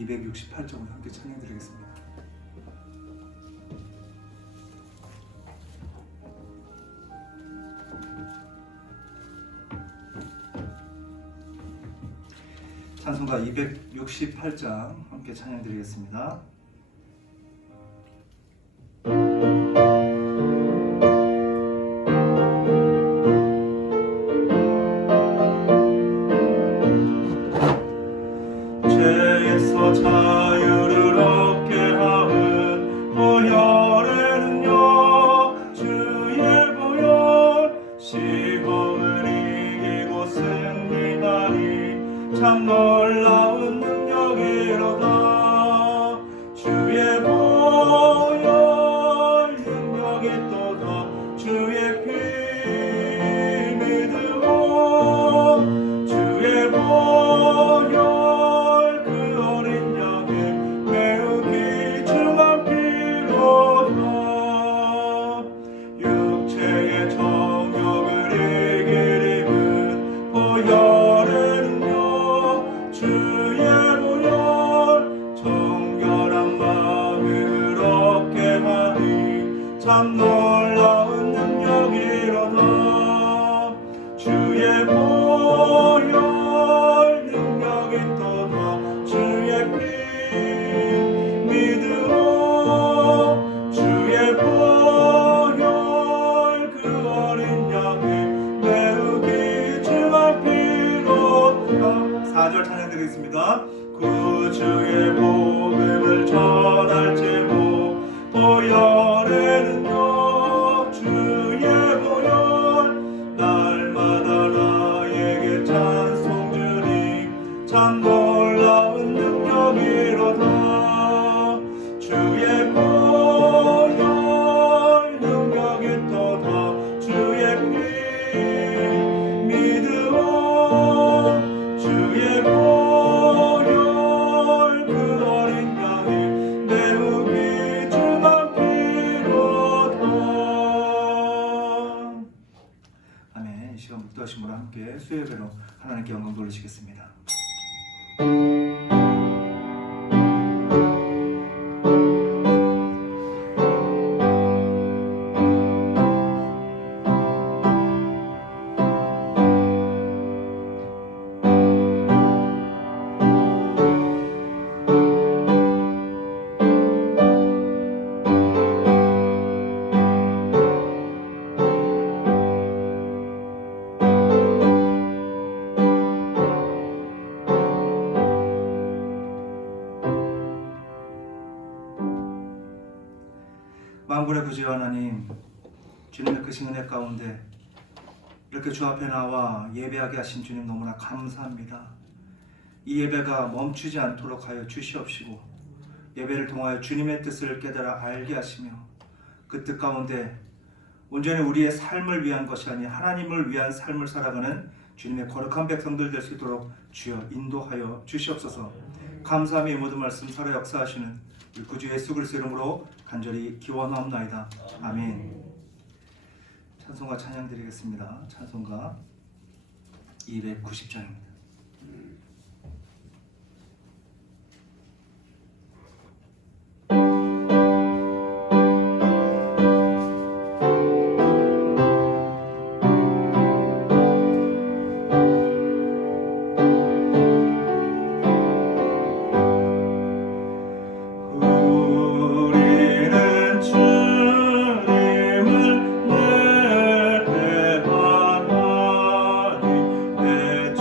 268장을 함께 찬양드리겠습니다. 찬송가 268장 함께 찬양드리겠습니다. 죄에서 자유를 얻게 하는 보혈에는요 주의 보혈 시험을 이기고 승리하니 참 놀라운 능력이로다. 주의 보혈 능력이 또다. 주의 피 믿으오. 주의 보혈 그 어린 양의 매우 귀중한 피로다. 육체의 정욕을 이길 힘은 보혈에는요 주의 보혈 정결한 마음을 얻게 하니 참 놀라운 능력이로다. 주의 보혈 능력이 또다. 주의 피 믿으오. 주의 보혈 그 어린 양의 매우 귀중한 피로다. 4절 찬양드리겠습니다. 구주의 복음을 전할지고 보혈에는요 주의 보혈 날마다 나에게 찬송 주니 참 놀라운 능력이로다. 주의 보혈 능력이 또다. 주의 피 믿으오. 주의 보혈 그 어린 양의 매우 귀중한 피로다. 아멘. 이 시간 묵도하심으로 함께 수요예배로 하나님께 영광 돌리시겠습니다. 만군의 구주 하나님, 주님의 크신 은혜 가운데 이렇게 주 앞에 나와 예배하게 하신 주님 너무나 감사합니다. 이 예배가 멈추지 않도록 하여 주시옵시고 예배를 통하여 주님의 뜻을 깨달아 알게 하시며 그 뜻 가운데 온전히 우리의 삶을 위한 것이 아닌 하나님을 위한 삶을 살아가는 주님의 거룩한 백성들 될 수 있도록 주여 인도하여 주시옵소서. 감사함의 모든 말씀 살아 역사하시는 우리 구주 예수 그리스도 이름으로 간절히 기원하옵나이다. 아멘. 찬송가 찬양 드리겠습니다. 찬송가 290장입니다. 내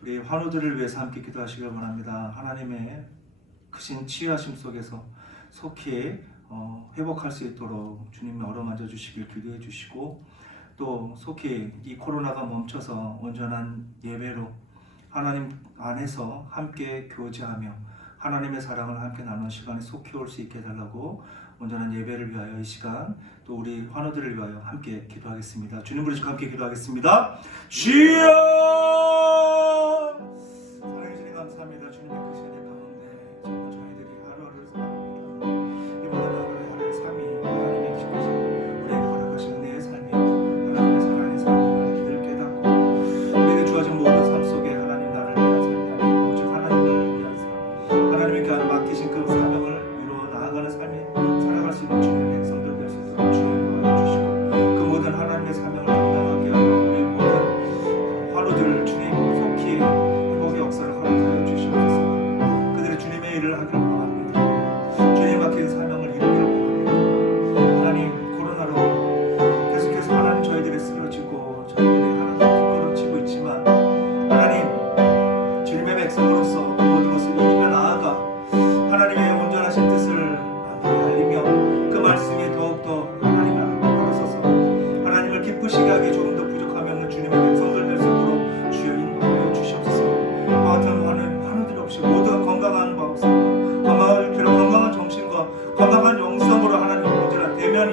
우리 환우들을 위해서 함께 기도하시길 바랍니다. 하나님의 크신 치유하심 속에서 속히 회복할 수 있도록 주님이 어루만져 주시길 기도해 주시고, 또 속히 이 코로나가 멈춰서 온전한 예배로 하나님 안에서 함께 교제하며 하나님의 사랑을 함께 나누는 시간이 속히 올 수 있게 해달라고 온전한 예배를 위하여 이 시간 또 우리 환우들을 위하여 함께 기도하겠습니다. 주님 부르시고 함께 기도하겠습니다. 주여! 사랑해 주님 감사합니다. 주님의 그 시대 가운데 정말 저희들이 하루하루를 살아갑니다. 이번 하루의 삶이 하나님의 기쁘신 우리에게 허락하신 은혜의 삶이 하나님의 사랑의 삶임을 기대를 깨닫고 우리에게 주어진 모든 삶 속에 하나님 나를 위한 삶이 아니고 오직 하나님을 위한 삶, 하나님께 맡기신 그 사명을 이루어 나아가는 삶이 살아갈 수 있는 주님의 백성들 될 수 있도록 주님 도와주시고, 그 모든 하나님의 사명을 감당하게 하여 우리 모든 환우들 주님 속히 회복의 역사를 허락하여 주시옵소서. 그들이 주님의 일을 하기를 원합니다. 주님 맡긴 사명을 이루기를 원합니다. 하나님, 코로나로 계속해서 하나님 저희들이 쓰러지고 저희들이 하나님 뒷걸음치고 있지만 하나님 주님의 백성으로서 그 모든 것을 이기며 나아가 하나님의 온전하신 뜻을 알리며 그 말씀이 더욱더 하나님 앞에 걸어서서 하나님을 기쁘시게 하기 조금 더 부족함이 없는 주님의 백성들 될 수 있도록 주여 인도하여 주시옵소서. 그와 같은 환우들 없이 모두가 건강한 마음으로 건강한 정신과 건강한 영성으로 하나님 온전한 대면이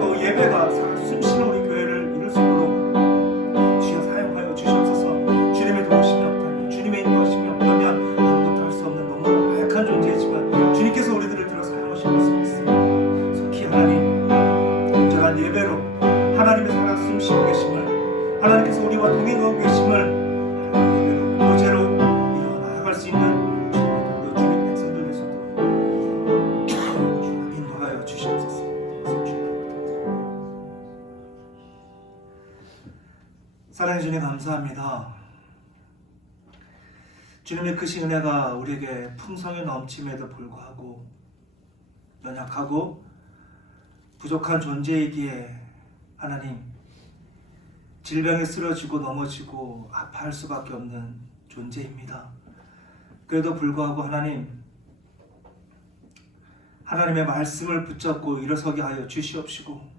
또 예배가 숨쉬는 우리 교회를 이룰 수 있도록 주여 사용하여 주시옵소서. 주님의 도우심이 없다면, 주님의 인도하심이 없다면 아무것도 할 수 없는 너무 나약한 존재이지만 주님께서 우리들을 들어 사용하실 것을 믿습니다. 속히 하나님 온전한 예배로 하나님의 살아 숨쉬고 계심을, 하나님께서 우리와 동행하고 계심을 예배로 교제로 이루어 나아갈 수 있는 주님의 도로 주님 백성들 될 수 있도록 주님 인도하여 주시옵소서. 사랑해 주님 감사합니다. 주님의 크신 은혜가 우리에게 풍성히 넘침에도 불구하고 연약하고 부족한 존재이기에 하나님 질병에 쓰러지고 넘어지고 아파할 수밖에 없는 존재입니다. 그래도 불구하고 하나님의 말씀을 붙잡고 일어서게 하여 주시옵시고,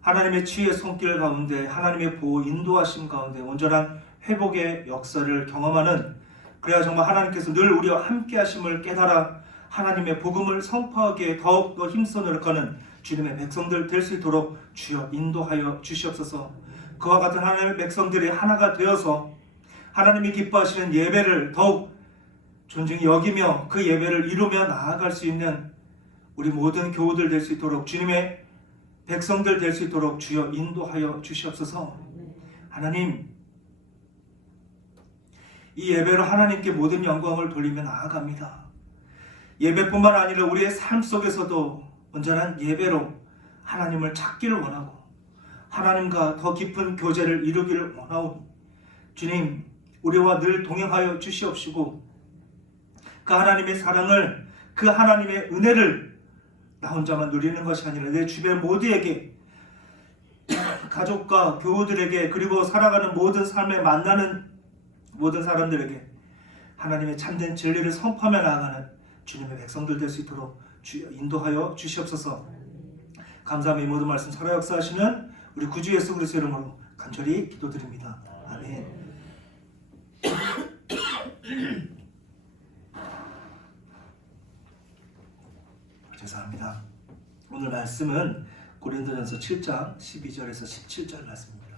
하나님의 치유의 손길 가운데 하나님의 보호 인도하심 가운데 온전한 회복의 역사를 경험하는, 그래야 정말 하나님께서 늘 우리와 함께 하심을 깨달아 하나님의 복음을 선포하기에 더욱더 힘써 노력하는 주님의 백성들 될 수 있도록 주여 인도하여 주시옵소서. 그와 같은 하나님의 백성들이 하나가 되어서 하나님이 기뻐하시는 예배를 더욱 존중히 여기며 그 예배를 이루며 나아갈 수 있는 우리 모든 교우들 될 수 있도록, 주님의 백성들 될 수 있도록 주여 인도하여 주시옵소서. 하나님, 이 예배로 하나님께 모든 영광을 돌리며 나아갑니다. 예배뿐만 아니라 우리의 삶 속에서도 온전한 예배로 하나님을 찾기를 원하고 하나님과 더 깊은 교제를 이루기를 원하오니 주님, 우리와 늘 동행하여 주시옵시고, 그 하나님의 사랑을, 그 하나님의 은혜를 나 혼자만 누리는 것이 아니라 내 주변 모두에게, 가족과 교우들에게, 그리고 살아가는 모든 삶에 만나는 모든 사람들에게 하나님의 참된 진리를 선포하며 나아가는 주님의 백성들 될 수 있도록 주여 인도하여 주시옵소서. 감사함의 모든 말씀 살아 역사하시는 우리 구주 예수 그리스도의 이름으로 간절히 기도드립니다. 아멘. 죄송합니다. 오늘 말씀은 고린도전서 7장 12절에서 17절 말씀입니다.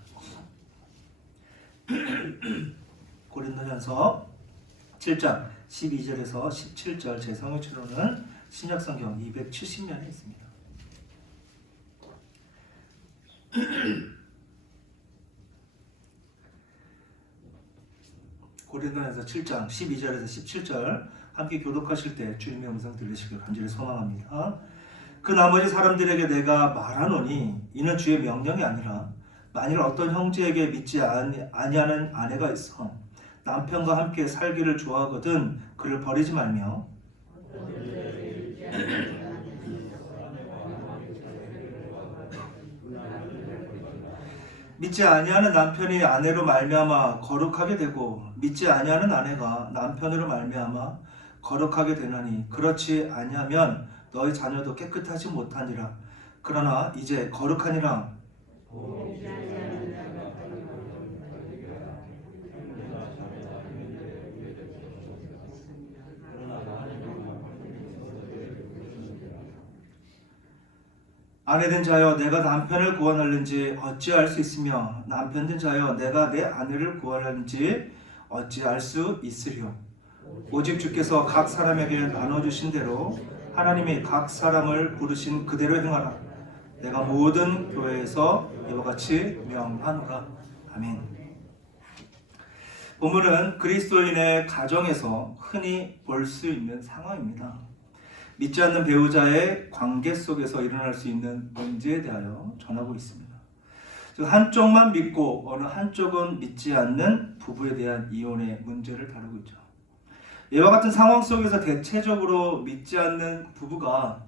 고린도전서 7장 12절에서 17절, 제 성경으로는 신약성경 270면에 있습니다. 고린도전서 7장 12절에서 17절 함께 교독하실 때 주님의 음성 들리시길 간절히 소망합니다. 그 나머지 사람들에게 내가 말하노니 이는 주의 명령이 아니라, 만일 어떤 형제에게 믿지 아니하는 아내가 있어 남편과 함께 살기를 좋아하거든 그를 버리지 말며, 믿지 아니하는 남편이 아내로 말미암아 거룩하게 되고 믿지 아니하는 아내가 남편으로 말미암아 거룩하게 되나니 그렇지 아니하면 너희 자녀도 깨끗하지 못하니라. 그러나 이제 거룩하니라. 아내된 자여 내가 남편을 구원하는지 어찌할 수 있으며 남편된 자여 내가 내 아내를 구원하는지 어찌할 수 있으리요. 오직 주께서 각 사람에게 나눠주신 대로 하나님이 각 사람을 부르신 그대로 행하라. 내가 모든 교회에서 이와 같이 명하노라. 아멘. 본문은 그리스도인의 가정에서 흔히 볼 수 있는 상황입니다. 믿지 않는 배우자의 관계 속에서 일어날 수 있는 문제에 대하여 전하고 있습니다. 즉 한쪽만 믿고 어느 한쪽은 믿지 않는 부부에 대한 이혼의 문제를 다루고 있죠. 이와 같은 상황 속에서 대체적으로 믿지 않는 부부가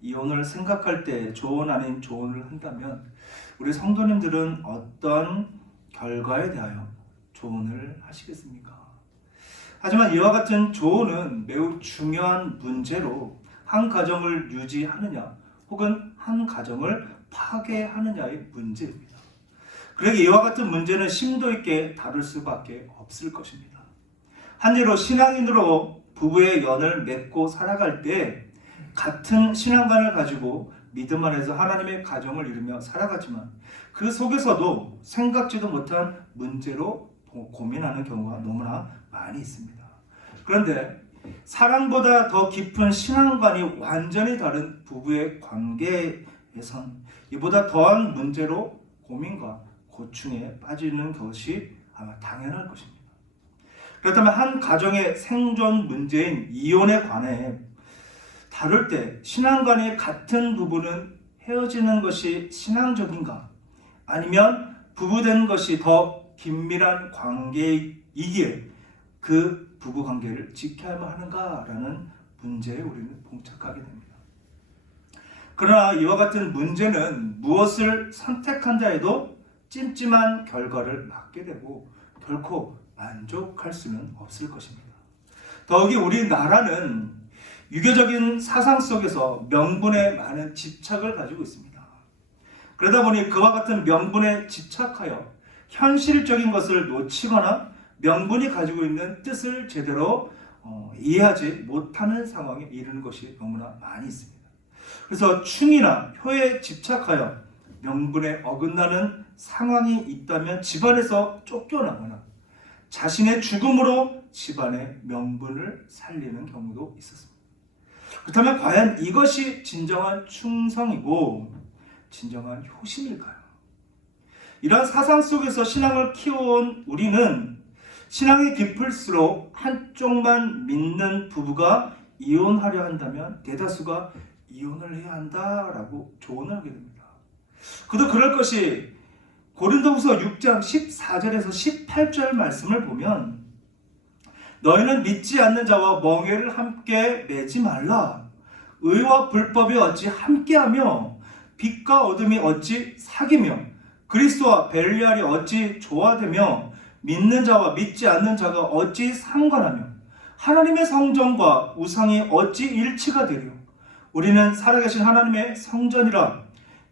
이혼을 생각할 때 조언 아닌 조언을 한다면 우리 성도님들은 어떤 결과에 대하여 조언을 하시겠습니까? 하지만 이와 같은 조언은 매우 중요한 문제로 한 가정을 유지하느냐 혹은 한 가정을 파괴하느냐의 문제입니다. 그러기에 이와 같은 문제는 심도 있게 다룰 수밖에 없을 것입니다. 한 예로 신앙인으로 부부의 연을 맺고 살아갈 때 같은 신앙관을 가지고 믿음 안에서 하나님의 가정을 이루며 살아가지만 그 속에서도 생각지도 못한 문제로 고민하는 경우가 너무나 많이 있습니다. 그런데 사랑보다 더 깊은 신앙관이 완전히 다른 부부의 관계에선 이보다 더한 문제로 고민과 고충에 빠지는 것이 아마 당연할 것입니다. 그렇다면 한 가정의 생존 문제인 이혼에 관해 다룰 때 신앙관이 같은 부부는 헤어지는 것이 신앙적인가? 아니면 부부된 것이 더 긴밀한 관계이기에 그 부부 관계를 지켜야만 하는가라는 문제에 우리는 봉착하게 됩니다. 그러나 이와 같은 문제는 무엇을 선택한다 해도 찜찜한 결과를 맞게 되고 결코 만족할 수는 없을 것입니다. 더욱이 우리나라는 유교적인 사상 속에서 명분에 많은 집착을 가지고 있습니다. 그러다 보니 그와 같은 명분에 집착하여 현실적인 것을 놓치거나 명분이 가지고 있는 뜻을 제대로 이해하지 못하는 상황에 이르는 것이 너무나 많이 있습니다. 그래서 충이나 효에 집착하여 명분에 어긋나는 상황이 있다면 집안에서 쫓겨나거나 자신의 죽음으로 집안의 명분을 살리는 경우도 있었습니다. 그렇다면 과연 이것이 진정한 충성이고 진정한 효심일까요? 이러한 사상 속에서 신앙을 키워온 우리는 신앙이 깊을수록 한쪽만 믿는 부부가 이혼하려 한다면 대다수가 이혼을 해야 한다라고 조언을 하게 됩니다. 그도 그럴 것이 고린도후서 6장 14절에서 18절 말씀을 보면 너희는 믿지 않는 자와 멍에를 함께 매지 말라. 의와 불법이 어찌 함께하며 빛과 어둠이 어찌 사귀며 그리스도와 벨리알이 어찌 조화되며 믿는 자와 믿지 않는 자가 어찌 상관하며 하나님의 성전과 우상이 어찌 일치가 되리요. 우리는 살아계신 하나님의 성전이라.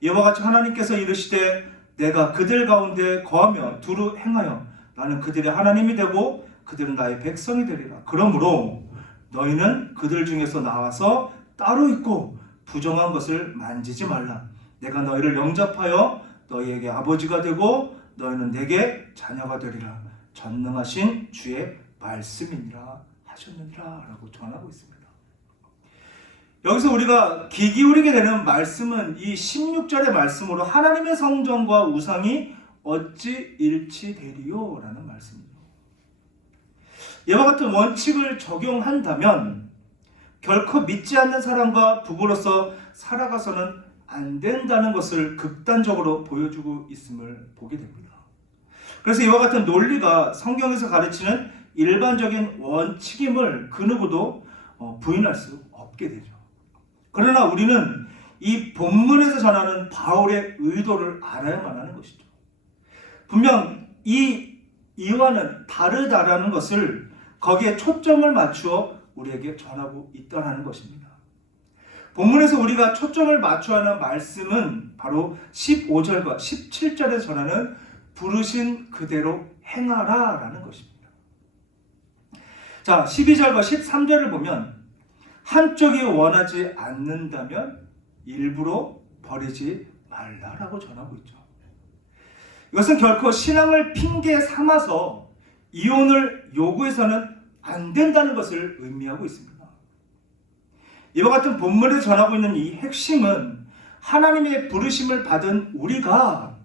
이와 같이 하나님께서 이르시되 내가 그들 가운데 거하며 두루 행하여 나는 그들의 하나님이 되고 그들은 나의 백성이 되리라. 그러므로 너희는 그들 중에서 나와서 따로 있고 부정한 것을 만지지 말라. 내가 너희를 영접하여 너희에게 아버지가 되고 너희는 내게 자녀가 되리라. 전능하신 주의 말씀이니라 하셨느니라 라고 전하고 있습니다. 여기서 우리가 귀 기울이게 되는 말씀은 이 16절의 말씀으로 하나님의 성전과 우상이 어찌 일치되리요? 라는 말씀입니다. 이와 같은 원칙을 적용한다면 결코 믿지 않는 사람과 부부로서 살아가서는 안 된다는 것을 극단적으로 보여주고 있음을 보게 됩니다. 그래서 이와 같은 논리가 성경에서 가르치는 일반적인 원칙임을 그 누구도 부인할 수 없게 되죠. 그러나 우리는 이 본문에서 전하는 바울의 의도를 알아야만 하는 것이죠. 분명 이 이와는 다르다라는 것을 거기에 초점을 맞추어 우리에게 전하고 있다는 것입니다. 본문에서 우리가 초점을 맞춰야 하는 말씀은 바로 15절과 17절에 전하는 부르신 그대로 행하라 라는 것입니다. 자, 12절과 13절을 보면 한쪽이 원하지 않는다면 일부러 버리지 말라라고 전하고 있죠. 이것은 결코 신앙을 핑계 삼아서 이혼을 요구해서는 안 된다는 것을 의미하고 있습니다. 이와 같은 본문에 전하고 있는 이 핵심은 하나님의 부르심을 받은 우리가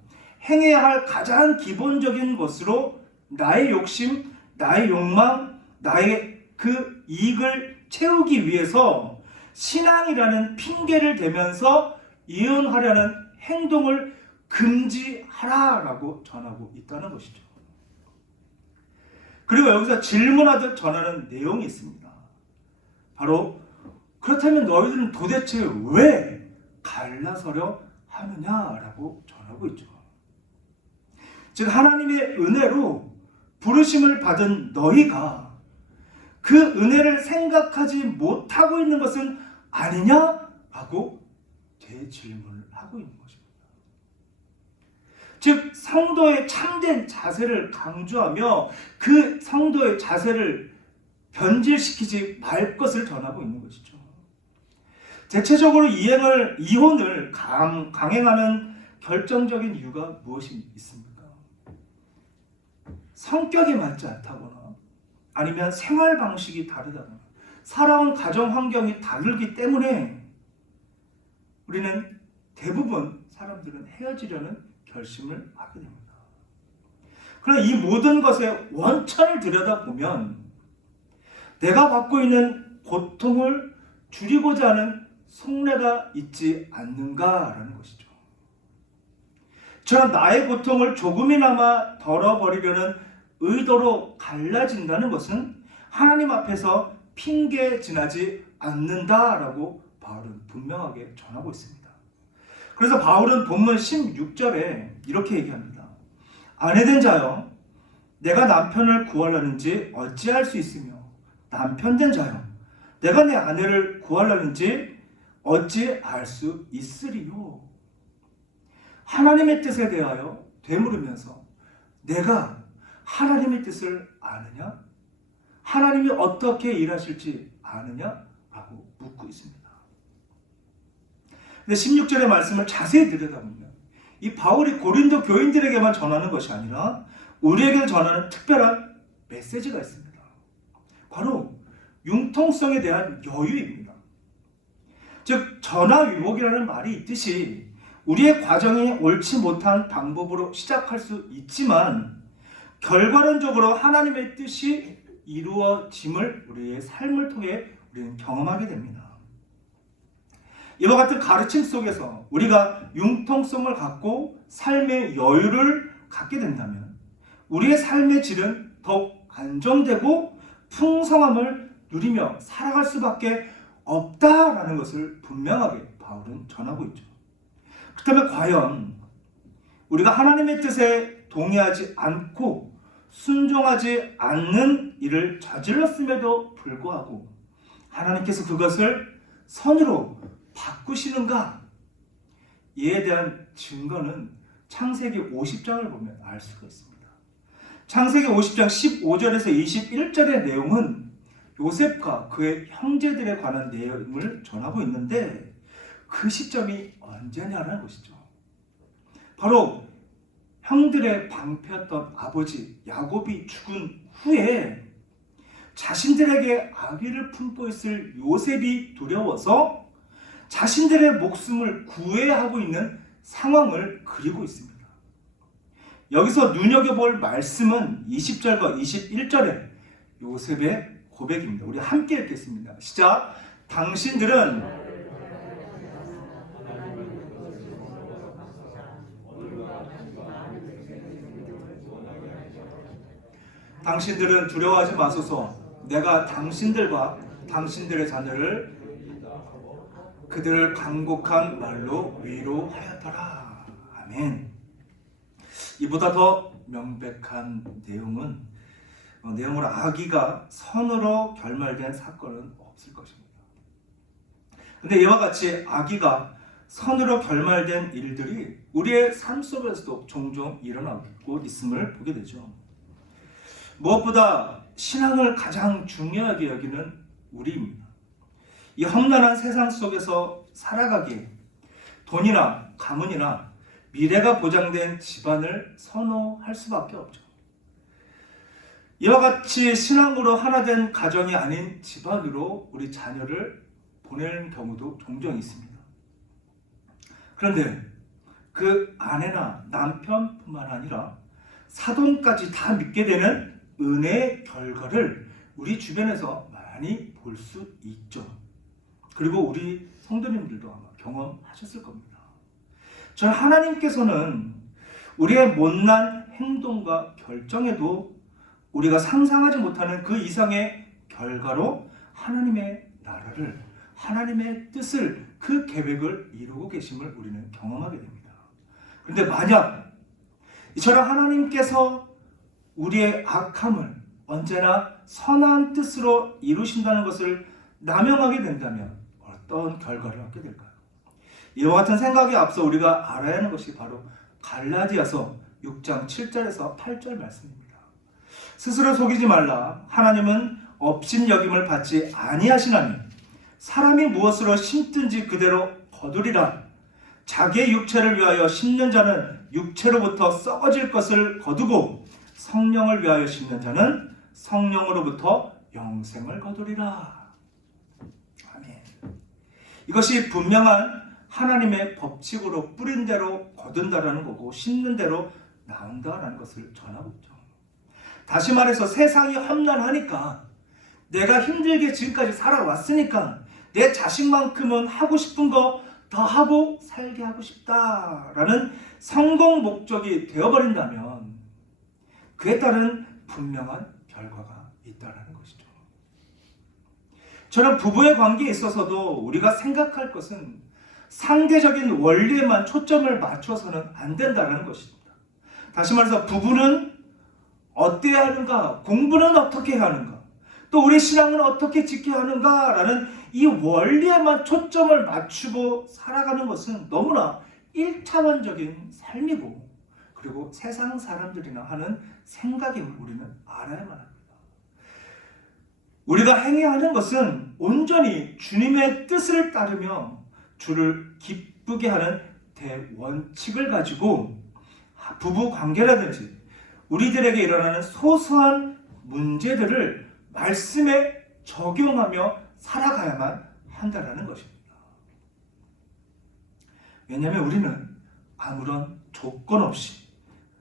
행해야 할 가장 기본적인 것으로 나의 욕심, 나의 욕망, 나의 그 이익을 채우기 위해서 신앙이라는 핑계를 대면서 이혼하려는 행동을 금지하라라고 전하고 있다는 것이죠. 그리고 여기서 질문하듯 전하는 내용이 있습니다. 바로 그렇다면 너희들은 도대체 왜 갈라서려 하느냐라고 전하고 있죠. 즉 하나님의 은혜로 부르심을 받은 너희가 그 은혜를 생각하지 못하고 있는 것은 아니냐라고 재질문을 하고 있는 것입니다. 즉 성도의 참된 자세를 강조하며 그 성도의 자세를 변질시키지 말 것을 전하고 있는 것이죠. 대체적으로 이혼을 강행하는 결정적인 이유가 무엇이 있습니까? 성격이 맞지 않다거나 아니면 생활 방식이 다르다거나 살아온 가정 환경이 다르기 때문에 우리는 대부분 사람들은 헤어지려는 결심을 하게 됩니다. 그러나 이 모든 것의 원천을 들여다보면 내가 받고 있는 고통을 줄이고자 하는 속내가 있지 않는가라는 것이죠. 저는 나의 고통을 조금이나마 덜어버리려는 의도로 갈라진다는 것은 하나님 앞에서 핑계지나지 않는다라고 바울은 분명하게 전하고 있습니다. 그래서 바울은 본문 16절에 이렇게 얘기합니다. 아내된 자여 내가 남편을 구하려는지 어찌할 수 있으며 남편된 자여 내가 내 아내를 구하려는지 어찌 알 수 있으리요. 하나님의 뜻에 대하여 되물으면서 내가 하나님의 뜻을 아느냐? 하나님이 어떻게 일하실지 아느냐? 라고 묻고 있습니다. 근데 16절의 말씀을 자세히 들여다보면 이 바울이 고린도 교인들에게만 전하는 것이 아니라 우리에게 전하는 특별한 메시지가 있습니다. 바로 융통성에 대한 여유입니다. 즉 전화위복이라는 말이 있듯이 우리의 과정이 옳지 못한 방법으로 시작할 수 있지만 결과론적으로 하나님의 뜻이 이루어짐을 우리의 삶을 통해 우리는 경험하게 됩니다. 이와 같은 가르침 속에서 우리가 융통성을 갖고 삶의 여유를 갖게 된다면 우리의 삶의 질은 더욱 안정되고 풍성함을 누리며 살아갈 수밖에 없다라는 것을 분명하게 바울은 전하고 있죠. 그렇다면 과연 우리가 하나님의 뜻에 동의하지 않고 순종하지 않는 일을 저질렀음에도 불구하고 하나님께서 그것을 선으로 바꾸시는가? 이에 대한 증거는 창세기 50장을 보면 알 수가 있습니다. 창세기 50장 15절에서 21절의 내용은 요셉과 그의 형제들에 관한 내용을 전하고 있는데 그 시점이 언제냐라는 것이죠. 바로 형들의 방패였던 아버지 야곱이 죽은 후에 자신들에게 아기를 품고 있을 요셉이 두려워서 자신들의 목숨을 구애하고 있는 상황을 그리고 있습니다. 여기서 눈여겨볼 말씀은 20절과 21절에 요셉의 고백입니다. 우리 함께 읽겠습니다. 시작. 당신들은 두려워하지 마소서. 내가 당신들과 당신들의 자녀를 그들을 간곡한 말로 위로하였더라. 아멘. 이보다 더 명백한 내용으로 아기가 선으로 결말된 사건은 없을 것입니다. 근데 이와 같이 아기가 선으로 결말된 일들이 우리의 삶 속에서도 종종 일어나고 있음을 보게 되죠. 무엇보다 신앙을 가장 중요하게 여기는 우리입니다. 이 험난한 세상 속에서 살아가기에 돈이나 가문이나 미래가 보장된 집안을 선호할 수밖에 없죠. 이와 같이 신앙으로 하나 된 가정이 아닌 집안으로 우리 자녀를 보내는 경우도 종종 있습니다. 그런데 그 아내나 남편뿐만 아니라 사돈까지 다 믿게 되는 은혜의 결과를 우리 주변에서 많이 볼 수 있죠. 그리고 우리 성도님들도 아마 경험하셨을 겁니다. 저는 하나님께서는 우리의 못난 행동과 결정에도 우리가 상상하지 못하는 그 이상의 결과로 하나님의 나라를, 하나님의 뜻을, 그 계획을 이루고 계심을 우리는 경험하게 됩니다. 그런데 만약 이처럼 하나님께서 우리의 악함을 언제나 선한 뜻으로 이루신다는 것을 남용하게 된다면 어떤 결과를 얻게 될까요? 이와 같은 생각에 앞서 우리가 알아야 하는 것이 바로 갈라디아서 6장 7절에서 8절 말씀입니다. 스스로 속이지 말라. 하나님은 업신여김을 받지 아니하시나니 사람이 무엇으로 심든지 그대로 거두리라. 자기의 육체를 위하여 심는 자는 육체로부터 썩어질 것을 거두고 성령을 위하여 심는 자는 성령으로부터 영생을 거두리라. 아멘. 이것이 분명한 하나님의 법칙으로 뿌린 대로 거둔다라는 거고 심는 대로 나온다라는 것을 전하고 있죠. 다시 말해서 세상이 험난하니까, 내가 힘들게 지금까지 살아왔으니까 내 자식만큼은 하고 싶은 거 더 하고 살게 하고 싶다라는 성공 목적이 되어버린다면 그에 따른 분명한 결과가 있다는 것이죠. 저는 부부의 관계에 있어서도 우리가 생각할 것은 상대적인 원리에만 초점을 맞춰서는 안 된다는 것입니다. 다시 말해서 부부는 어때야 하는가, 공부는 어떻게 해야 하는가, 또 우리 신앙은 어떻게 지켜야 하는가라는 이 원리에만 초점을 맞추고 살아가는 것은 너무나 1차원적인 삶이고, 그리고 세상 사람들이나 하는 생각임을 우리는 알아야만 합니다. 우리가 행해야 하는 것은 온전히 주님의 뜻을 따르며 주를 기쁘게 하는 대원칙을 가지고 부부 관계라든지 우리들에게 일어나는 소소한 문제들을 말씀에 적용하며 살아가야만 한다는 것입니다. 왜냐하면 우리는 아무런 조건 없이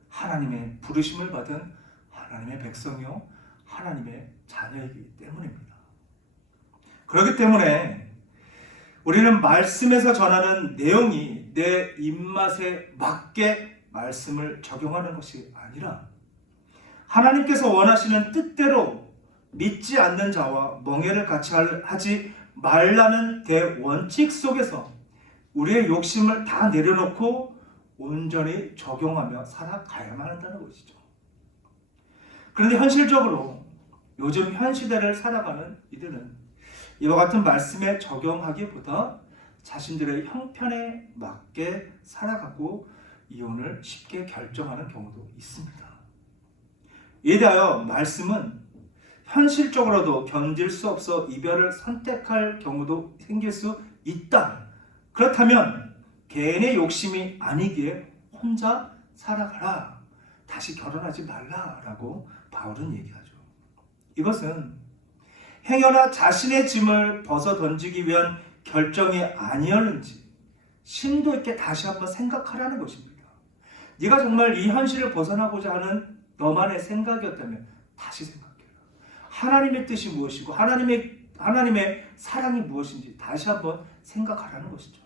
하나님의 부르심을 받은 하나님의 백성이요 하나님의 자녀이기 때문입니다. 그렇기 때문에 우리는 말씀에서 전하는 내용이 내 입맛에 맞게 말씀을 적용하는 것이 아니라 하나님께서 원하시는 뜻대로 믿지 않는 자와 멍해를 같이 하지 말라는 대원칙 속에서 우리의 욕심을 다 내려놓고 온전히 적용하며 살아가야만 한다는 것이죠. 그런데 현실적으로 요즘 현 시대를 살아가는 이들은 이와 같은 말씀에 적용하기보다 자신들의 형편에 맞게 살아가고 이혼을 쉽게 결정하는 경우도 있습니다. 이에 대하여 말씀은 현실적으로도 견딜 수 없어 이별을 선택할 경우도 생길 수 있다. 그렇다면 개인의 욕심이 아니기에 혼자 살아가라. 다시 결혼하지 말라라고 바울은 얘기하죠. 이것은 행여나 자신의 짐을 벗어 던지기 위한 결정이 아니었는지 심도 있게 다시 한번 생각하라는 것입니다. 네가 정말 이 현실을 벗어나고자 하는 너만의 생각이었다면 다시 생각해라. 하나님의 뜻이 무엇이고 하나님의 사랑이 무엇인지 다시 한번 생각하라는 것이죠.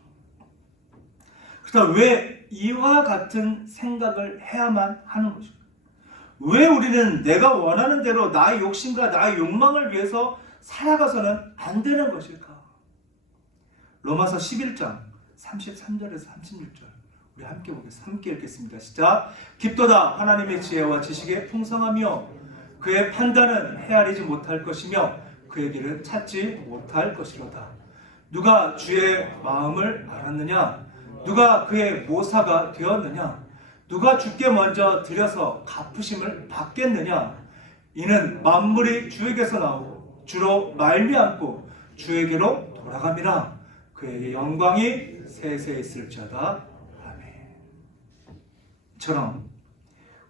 그렇다면 왜 이와 같은 생각을 해야만 하는 것입니까? 왜 우리는 내가 원하는 대로 나의 욕심과 나의 욕망을 위해서 살아가서는 안 되는 것일까? 로마서 11장 33절에서 36절 우리 함께 읽겠습니다. 시작. 깊도다 하나님의 지혜와 지식의 풍성하며 그의 판단은 헤아리지 못할 것이며 그의 길은 찾지 못할 것이로다. 누가 주의 마음을 알았느냐? 누가 그의 모사가 되었느냐? 누가 주께 먼저 드려서 갚으심을 받겠느냐? 이는 만물이 주에게서 나오고 주로 말미암고 주에게로 돌아갑니다. 그의 영광이 세세에 있을지어다. 아멘. 이처럼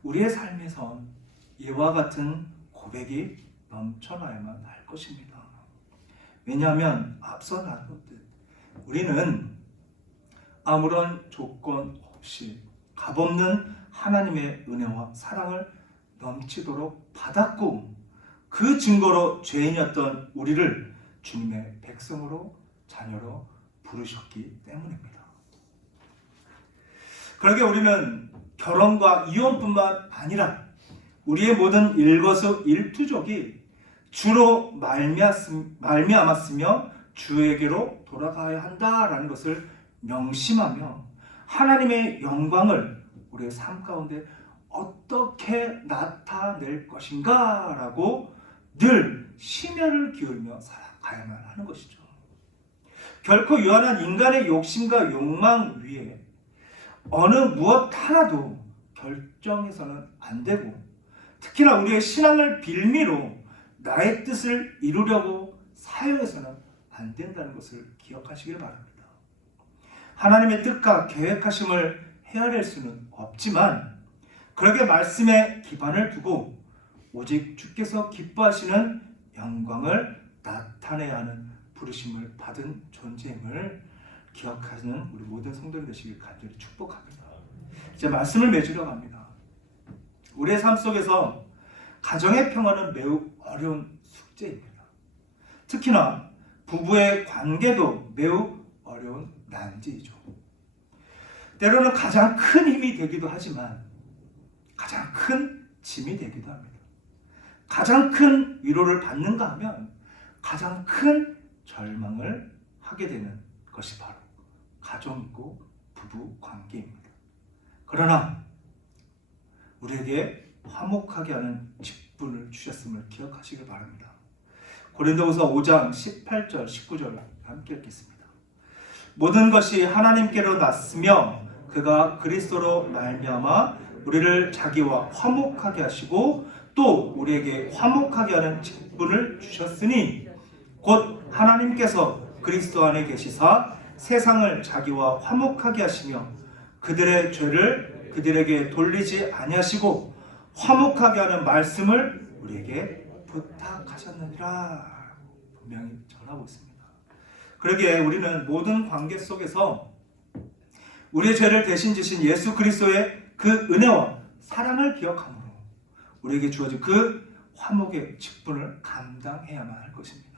우리의 삶에선 이와 같은 고백이 넘쳐나야만 할 것입니다. 왜냐하면 앞서 나눴듯 우리는 아무런 조건 없이 값없는 하나님의 은혜와 사랑을 넘치도록 받았고 그 증거로 죄인이었던 우리를 주님의 백성으로 자녀로 부르셨기 때문입니다. 그러게 우리는 결혼과 이혼뿐만 아니라 우리의 모든 일거수일투족이 주로 말미암았으며 주에게로 돌아가야 한다라는 것을 명심하며 하나님의 영광을 우리의 삶 가운데 어떻게 나타낼 것인가 라고 늘 심혈을 기울이며 살아가야만 하는 것이죠. 결코 유한한 인간의 욕심과 욕망 위에 어느 무엇 하나도 결정해서는 안 되고 특히나 우리의 신앙을 빌미로 나의 뜻을 이루려고 사용해서는 안 된다는 것을 기억하시길 바랍니다. 하나님의 뜻과 계획하심을 헤아릴 수는 없지만 그러게 말씀에 기반을 두고 오직 주께서 기뻐하시는 영광을 나타내야 하는 부르심을 받은 존재임을 기억하는 우리 모든 성도들 되시길 간절히 축복합니다. 이제 말씀을 맺으려고 합니다. 우리의 삶 속에서 가정의 평화는 매우 어려운 숙제입니다. 특히나 부부의 관계도 매우 어려운 난제이죠. 때로는 가장 큰 힘이 되기도 하지만 가장 큰 짐이 되기도 합니다. 가장 큰 위로를 받는가 하면 가장 큰 절망을 하게 되는 것이 바로 가정이고 부부 관계입니다. 그러나 우리에게 화목하게 하는 직분을 주셨음을 기억하시길 바랍니다. 고린도후서 5장 18절 19절 함께 읽겠습니다. 모든 것이 하나님께로 났으며 그가 그리스도로 말미암아 우리를 자기와 화목하게 하시고 또 우리에게 화목하게 하는 직분을 주셨으니 곧 하나님께서 그리스도 안에 계시사 세상을 자기와 화목하게 하시며 그들의 죄를 그들에게 돌리지 아니하시고 화목하게 하는 말씀을 우리에게 부탁하셨느니라 분명히 전하고 있습니다. 그러기에 우리는 모든 관계 속에서 우리의 죄를 대신 지신 예수 그리스도의 그 은혜와 사랑을 기억함으로 우리에게 주어진 그 화목의 직분을 감당해야만 할 것입니다.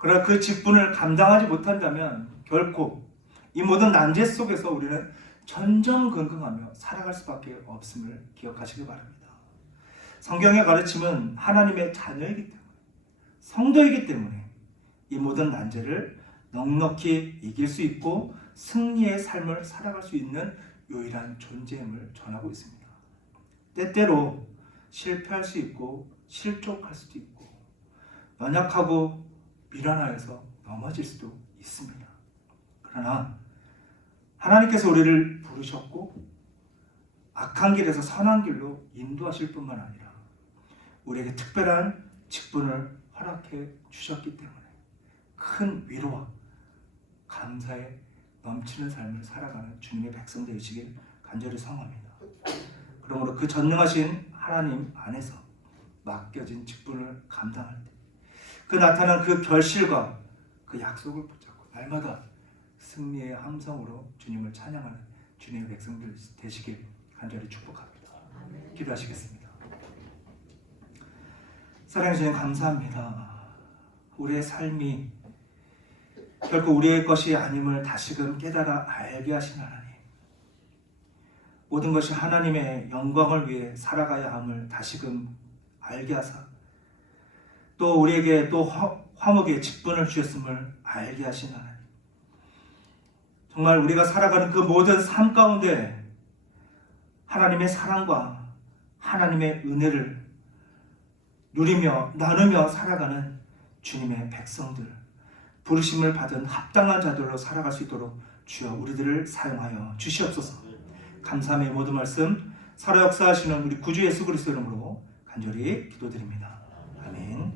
그러나 그 직분을 감당하지 못한다면 결코 이 모든 난제 속에서 우리는 전전긍긍하며 살아갈 수밖에 없음을 기억하시기 바랍니다. 성경의 가르침은 하나님의 자녀이기 때문에 성도이기 때문에 이 모든 난제를 넉넉히 이길 수 있고 승리의 삶을 살아갈 수 있는 유일한 존재임을 전하고 있습니다. 때때로 실패할 수 있고 실족할 수도 있고 연약하고 미련하여서 넘어질 수도 있습니다. 그러나 하나님께서 우리를 부르셨고 악한 길에서 선한 길로 인도하실 뿐만 아니라 우리에게 특별한 직분을 허락해 주셨기 때문에 큰 위로와 감사에 넘치는 삶을 살아가는 주님의 백성 되시길 간절히 성합니다. 그러므로 그 전능하신 하나님 안에서 맡겨진 직분을 감당할 때 그 나타난 그 결실과 그 약속을 붙잡고 날마다 승리의 함성으로 주님을 찬양하는 주님의 백성들 되시길 간절히 축복합니다. 기도하시겠습니다. 사랑해 주님 감사합니다. 우리의 삶이 결코 우리의 것이 아님을 다시금 깨달아 알게 하신 하나님, 모든 것이 하나님의 영광을 위해 살아가야 함을 다시금 알게 하사 또 우리에게 또 화목의 직분을 주셨음을 알게 하신 하나님, 정말 우리가 살아가는 그 모든 삶 가운데 하나님의 사랑과 하나님의 은혜를 누리며 나누며 살아가는 주님의 백성들, 부르심을 받은 합당한 자들로 살아갈 수 있도록 주여 우리들을 사용하여 주시옵소서. 감사함의 모든 말씀 살아 역사하시는 우리 구주 예수 그리스도 이름으로 간절히 기도드립니다. 아멘.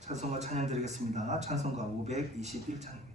찬송가 찬양 드리겠습니다. 찬송가 521장입니다.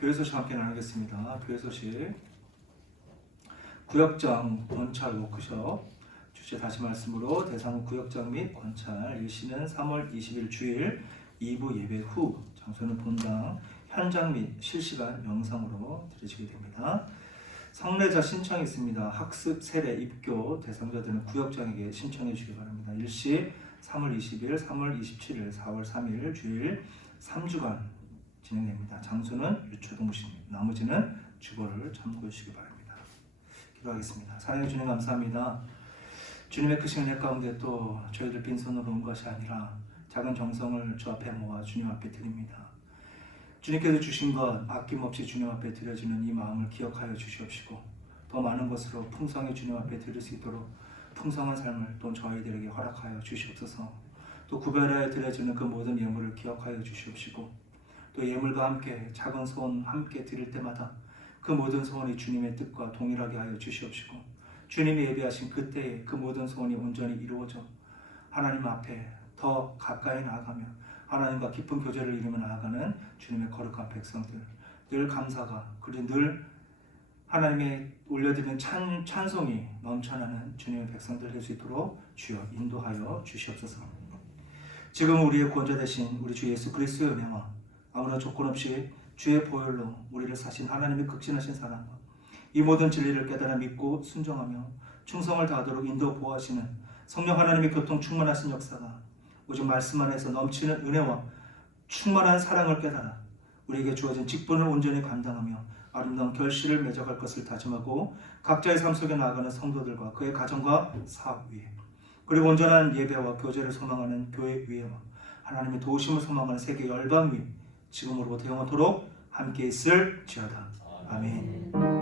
교회 소식 함께 나누겠습니다. 교회 소식 구역장 권찰 워크숍 주제 다시 말씀으로 대상은 구역장 및 권찰 일시는 3월 20일 주일 2부 예배 후 장소는 본당 현장 및 실시간 영상으로 드려지게 됩니다. 성례자 신청이 있습니다. 학습, 세례, 입교 대상자들은 구역장에게 신청해 주시기 바랍니다. 일시 3월 20일, 3월 27일, 4월 3일 주일 3주간 진행됩니다. 장소는 유초동부시입니다. 나머지는 주보를 참고해 주시기 바랍니다. 기도하겠습니다. 사랑해 주님 감사합니다. 주님의 크신 은혜 가운데 또 저희들 빈손으로 온 것이 아니라 작은 정성을 주 앞에 모아 주님 앞에 드립니다. 주님께서 주신 것 아낌없이 주님 앞에 드려지는 이 마음을 기억하여 주시옵시고 더 많은 것으로 풍성히 주님 앞에 드릴 수 있도록 풍성한 삶을 또 저희들에게 허락하여 주시옵소서. 또 구별하여 드려지는 그 모든 예물을 기억하여 주시옵시고 또 예물과 함께 작은 소원 함께 드릴 때마다 그 모든 소원이 주님의 뜻과 동일하게 하여 주시옵시고 주님이 예비하신 그때에 그 모든 소원이 온전히 이루어져 하나님 앞에 더 가까이 나아가며 하나님과 깊은 교제를 이루며 나아가는 주님의 거룩한 백성들 늘 감사가 그리고 늘 하나님의 올려드리는 찬송이 넘쳐나는 주님의 백성들 될 수 있도록 주여 인도하여 주시옵소서. 지금 우리의 구원자 되신 우리 주 예수 그리스도의 은혜와 아무런 조건 없이 주의 보혈로 우리를 사신 하나님의 극진하신 사랑과 이 모든 진리를 깨달아 믿고 순종하며 충성을 다하도록 인도 보호하시는 성령 하나님의 교통 충만하신 역사가 오직 말씀 안에서 넘치는 은혜와 충만한 사랑을 깨달아 우리에게 주어진 직분을 온전히 감당하며 아름다운 결실을 맺어갈 것을 다짐하고 각자의 삶 속에 나아가는 성도들과 그의 가정과 사업 위에 그리고 온전한 예배와 교제를 소망하는 교회 위에와 하나님의 도우심을 소망하는 세계 열방 위 지금으로부터 영원토록 함께 있을지어다. 아멘.